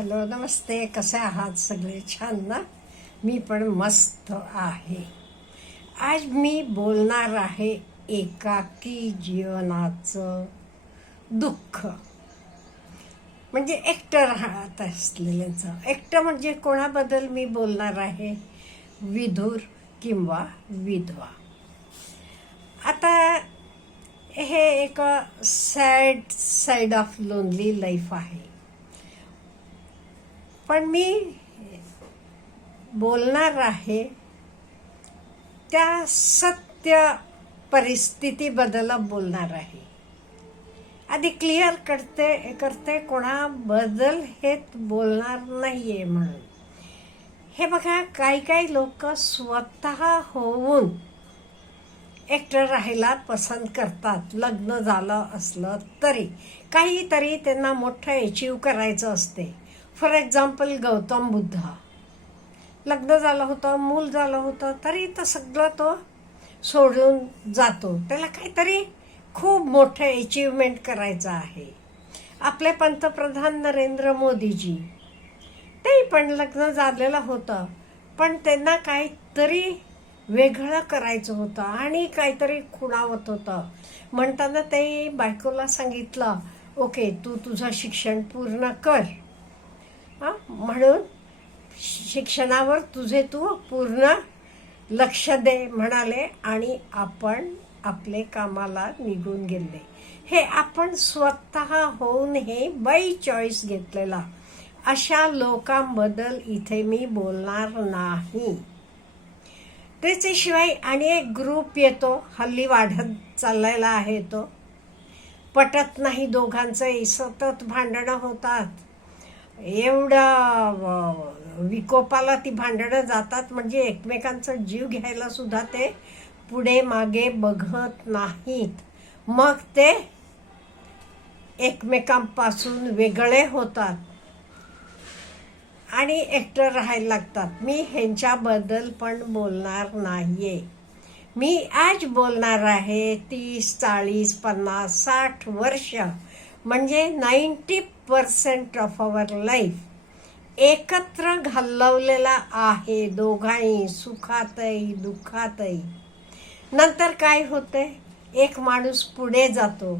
Hello नमस्ते कसे आहात सगळे? छान ना? मी पण मस्त आहे. आज मी बोलणार आहे एकाकी जीवनाचं दुःख. म्हणजे एकटं राहत असलेल्याचं. एकटं म्हणजे कोणाबद्दल मी बोलणार आहे? विधूर किंवा विधवा. आता हे एक sad side of lonely life आहे. पण मी बोलणार आहे त्या सत्य परिस्थितीबद्दल बोलणार आहे. आधी क्लिअर करते करते कोणाबद्दल हे बोलणार नाही आहे म्हणून. हे बघा काही काही लोक स्वतः होऊन एकटं राहायला पसंत करतात लग्न झालं असलं तरी. काहीतरी त्यांना मोठं अचीव करायचं असते. फॉर एक्झाम्पल गौतम बुद्ध लग्न झालं होतं मूल झालं होतं तरी तर सगळं तो सोडून जातो त्याला काहीतरी खूप मोठं अचीवमेंट करायचं आहे आपले पंतप्रधान नरेंद्र मोदीजी ते पण लग्न झालेलं होतं पण त्यांना काहीतरी वेगळं करायचं होतं आणि काहीतरी खुणावत होतं म्हणताना ते बायकोला सांगितलं ओके तू तुझं शिक्षण पूर्ण कर म्हणून शिक्षणावर तुझे तू पूर्ण लक्ष दे म्हणाले आणि आपण आपले कामाला निघून गेले. हे आपण स्वतः होऊन हे बाय चॉईस घेतलेला. अशा लोकांबद्दल इथे मी बोलणार नाही. त्याच्याशिवाय आणि एक ग्रुप येतो हल्ली वाढत चाललेला आहे तो. पटत नाही दोघांचं सतत भांडणं होतात. एवढं विकोपाला ती भांडणं जातात म्हणजे एकमेकांचा जीव घ्यायला सुद्धा ते पुढे मागे बघत नाहीत. मग ते एकमेकांपासून वेगळे होतात आणि एकटं राहायला लागतात. मी ह्यांच्याबद्दल पण बोलणार नाहीये. मी आज बोलणार आहे तीस चाळीस पन्नास साठ वर्ष. म्हणजे ninety percent of our life एकत्र घालवलेला आहे दोघांही सुखातही दुःखातही. नंतर काय होते एक माणूस पुढे जातो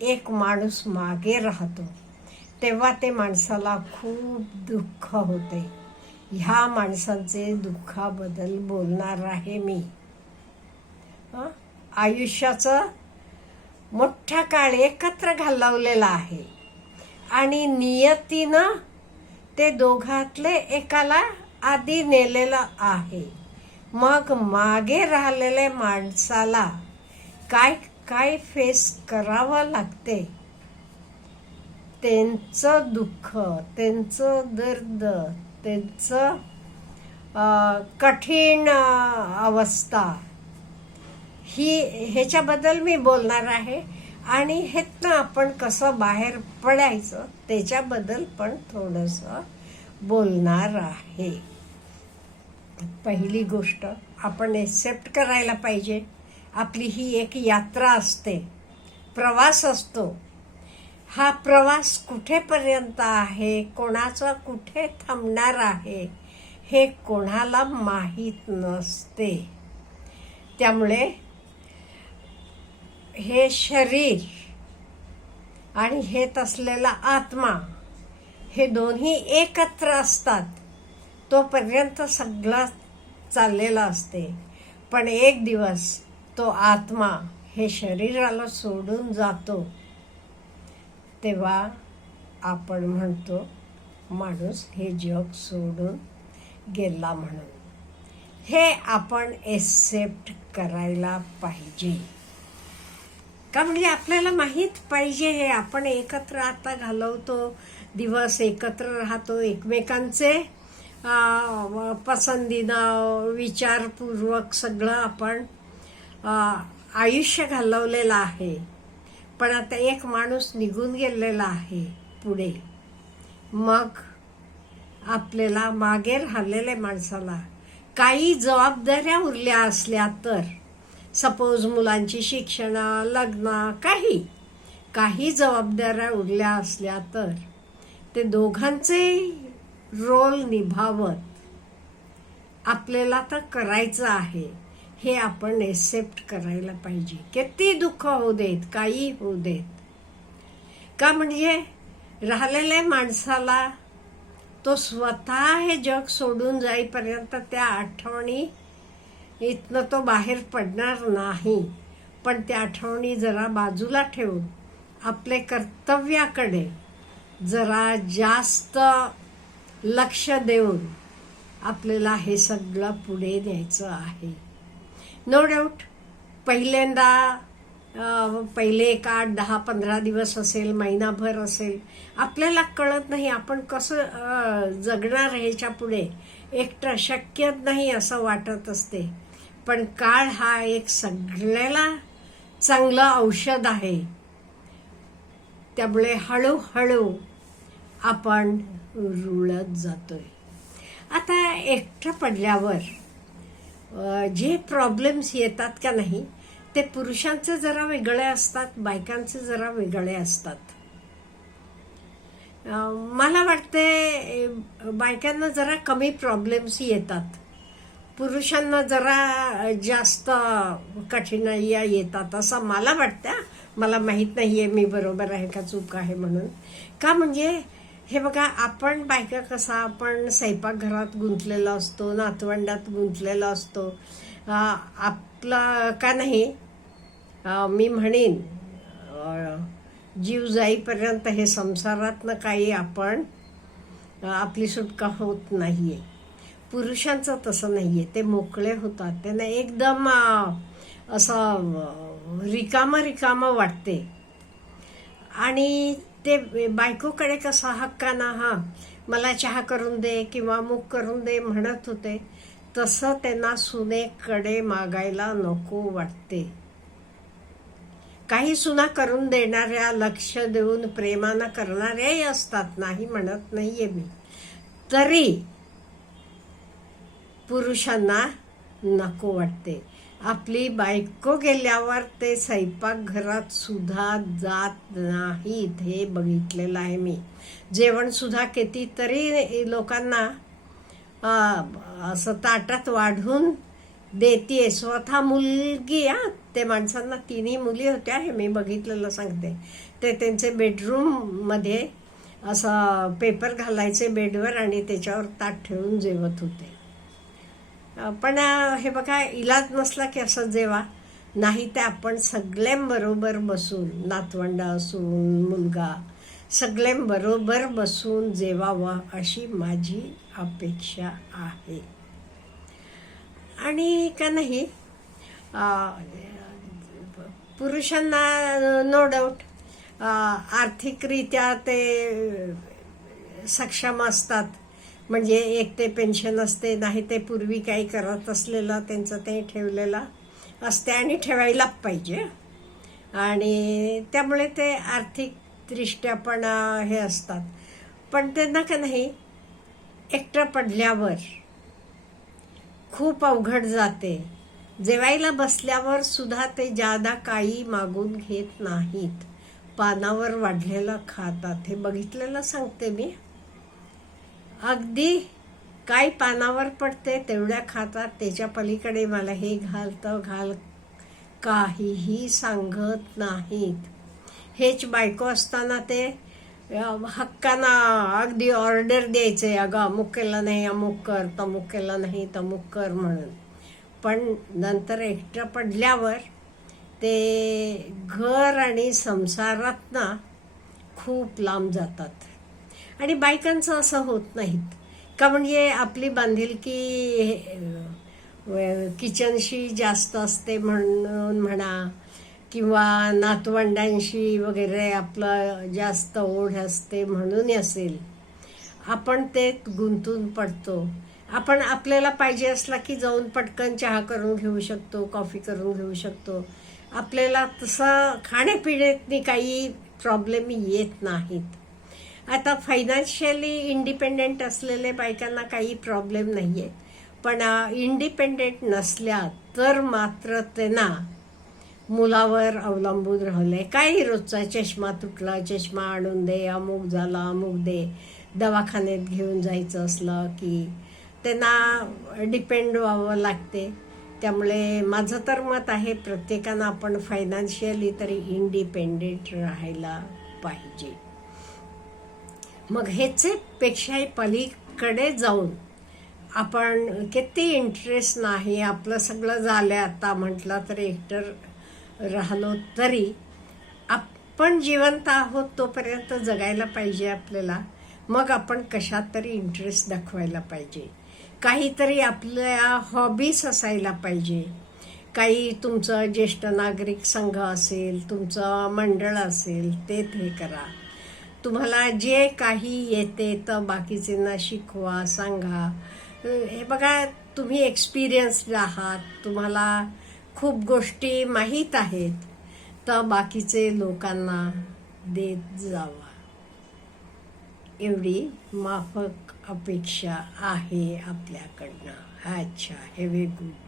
एक माणूस मागे राहतो. तेव्हा ते माणसाला खूप दुःख होते ह्या माणसांचे दुःखाबद्दल बोलणार आहे मी. आयुष्याचं मोठा काळ एकत्र घालवलेला आहे. आणि नियतीनं ते दोघातले एकाला आधी नेलेलं आहे. मग मागे राहिलेल्या माणसाला काय काय फेस करावं लागते? त्यांचं दुःख त्यांचं दर्द त्यांचं कठीण अवस्था ही ह्याच्याबद्दल मी बोलणार आहे. आणि हेतनं आपण कसं बाहेर पडायचं त्याच्याबद्दल पण थोडंसं बोलणार आहे. पहिली गोष्ट आपण एक्सेप्ट करायला पाहिजे. आपली ही एक यात्रा असते. प्रवास असतो. हा प्रवास कुठेपर्यंत आहे कोणाचा कुठे थांबणार आहे हे कोणाला माहीत नसते. त्यामुळे हे शरीर आणि हेत असलेला आत्मा हे दोन्ही एकत्र असतात तोपर्यंत सगळं चाललेलं असते. पण एक दिवस तो आत्मा हे शरीराला सोडून जातो तेव्हा आपण म्हणतो माणूस हे जग सोडून गेला म्हणून. हे आपण एक्सेप्ट करायला पाहिजे. का म्हणजे आपल्याला माहीत पाहिजे हे. आपण एकत्र आता घालवतो दिवस एकत्र राहतो एकमेकांचे आ, पसंतीनं विचारपूर्वक सगळं आपण आयुष्य घालवलेलं आहे. पण आता एक माणूस निघून गेलेला आहे पुढे. मग आपल्याला मागे राहिलेल्या माणसाला काही जबाबदाऱ्या उरल्या असल्या तर सपोज मुलांची शिक्षण लग्न काही काही जबाबदाऱ्या उरल्या असल्या तर ते दोघांचे रोल निभावत आपल्याला तर करायचं आहे हे आपण एक्सेप्ट करायला पाहिजे. किती दुःख होऊ देत काही होऊ देत. का म्हणजे राहिलेल्या माणसाला तो स्वतः हे जग सोडून जाईपर्यंत त्या आठवणी इथनं तो बाहेर पडणार नाही. पण त्या आठवणी जरा बाजूला ठेवून आपले कर्तव्याकडे जरा जास्त लक्ष देऊन आपल्याला हे सगळं पुढे द्यायचं आहे. नो डाऊट पहिल्यांदा पहिले एक आठ दहा पंधरा दिवस असेल महिनाभर असेल आपल्याला कळत नाही आपण कसं जगणार ह्याच्या पुढे. एकटं शक्य नाही असं वाटत असते. पण काळ हा एक सगळ्याला चांगलं औषध आहे. त्यामुळे हळूहळू आपण रुळत जातोय. आता एकटं पडल्यावर जे प्रॉब्लेम्स येतात का नाही ते पुरुषांचे जरा वेगळे असतात बायकांचे जरा वेगळे असतात. मला वाटते बायकांना जरा कमी प्रॉब्लेम्स येतात. पुरुषांना जरा जास्त कठीणाया येतात असं मला वाटतं. मला माहीत नाही आहे मी बरोबर आहे का चूक आहे म्हणून. का म्हणजे हे बघा आपण बायका कसा आपण स्वयंपाकघरात गुंतलेला असतो नातवंडात गुंतलेला असतो. आपला का नाही मी म्हणेन जीव जाईपर्यंत हे संसारातनं काही आपण आपली सुटका होत नाही आहे पुरुषांचं तसं नाही आहे ते मोकळे होतात. त्यांना एकदम असं रिकामं रिकामं वाटते. आणि ते बायकोकडे कसा हक्काना हा मला चहा करून दे किंवा मूग करून दे म्हणत होते तसं त्यांना सुनेकडे मागायला नको वाटते. काही सुना करून देणाऱ्या लक्ष देऊन प्रेमानं करणाऱ्याही असतात. नाही म्हणत नाहीये मी. तरी पुरुषांना नको वाटते. आपली बायको गेल्यावर ते स्वयंपाकघरात सुद्धा जात नाहीत हे बघितलेलं आहे मी. जेवणसुद्धा कितीतरी लोकांना असं ताटात वाढून देते स्वतः मुलगी हा ते माणसांना तिन्ही मुली होत्या हे मी बघितलेलं सांगते. ते त्यांचे बेडरूममध्ये असं पेपर घालायचे बेडवर आणि त्याच्यावर ताट ठेवून जेवत होते. पण हे बघा इलाज नसला की असं जेवा. नाही ते आपण सगळ्यांबरोबर बसून नातवंड असून मुलगा सगळ्यांबरोबर बसून जेवावं अशी माझी अपेक्षा आहे. आणि का नाही पुरुषांना नो डाऊट आर्थिकरित्या ते सक्षम असतात. म्हणजे एक ते पेन्शन असते नाही ते पूर्वी काही करत असलेलं त्यांचं ते ठेवलेलं असते आणि ठेवायलाच पाहिजे. आणि त्यामुळे ते आर्थिकदृष्ट्या पण हे असतात. पण त्यांना का नाही एकटं पडल्यावर खूप अवघड जाते. जेवायला बसल्यावर सुद्धा ते जादा काही मागून घेत नाहीत. पानावर वाढलेलं खातात. हे बघितलेलं सांगते मी. अगदी काय पानावर पडते तेवढ्या खातात त्याच्या पलीकडे मला हे घाल तर घाल काहीही सांगत नाहीत. हेच बायको असताना ते हक्कांना अगदी ऑर्डर द्यायचे अगं अमुक केलं नाही अमुक कर तमुक केलं नाही तमुक कर म्हणून. पण नंतर एकटं पडल्यावर ते घर आणि संसारातनं खूप लांब जातात. आणि बायकांचं असं होत नाहीत. का म्हणजे आपली बांधिलकी किचनशी जास्त असते म्हणून म्हणा किंवा नातवंडांशी वगैरे आपलं जास्त ओढ असते म्हणून असेल. आपण ते गुंतून पडतो. आपण आपल्याला पाहिजे असला की जाऊन पटकन चहा करून घेऊ शकतो कॉफी करून घेऊ शकतो. आपल्याला तसं खाण्यापिण्यातनी काही प्रॉब्लेम येत नाहीत. आता फायनान्शियली इंडिपेंडेंट असलेले बायकांना काही प्रॉब्लेम नाही आहेत पण इंडिपेंडेंट नसल्या तर मात्र त्यांना मुलावर अवलंबून राहिले काही रोजचा चष्मा तुटला चष्मा आणून दे अमुक झाला अमुक दे. दवाखान्यात घेऊन जायचं असलं की त्यांना डिपेंड व्हावं लागते. त्यामुळे माझं तर मत आहे प्रत्येकानं आपण फायनान्शियली तरी इंडिपेंडेंट राहायला पाहिजे. मग ह्याचे पेक्षाही पलीकडे जाऊन आपण किती इंटरेस्ट नाही आपलं सगळं झालं आता म्हटलं तर एकटर राहिलो तरी. आपण जिवंत आहोत तोपर्यंत जगायला पाहिजे आपल्याला. मग आपण कशात तरी इंटरेस्ट दाखवायला पाहिजे. काहीतरी आपल्या हॉबीज असायला पाहिजे. काही तुमचं ज्येष्ठ नागरिक संघ असेल तुमचं मंडळ असेल ते ते करा. तुम्हाला जे काही येते तर बाकीच्यांना शिकवा सांगा. हे बघा तुम्ही एक्सपिरियन्स्ड आहात. तुम्हाला खूप गोष्टी माहीत आहेत. तर बाकीचे लोकांना देत जावा. एवढी माफक अपेक्षा आहे आपल्याकडनं. अच्छा हॅव ए गुड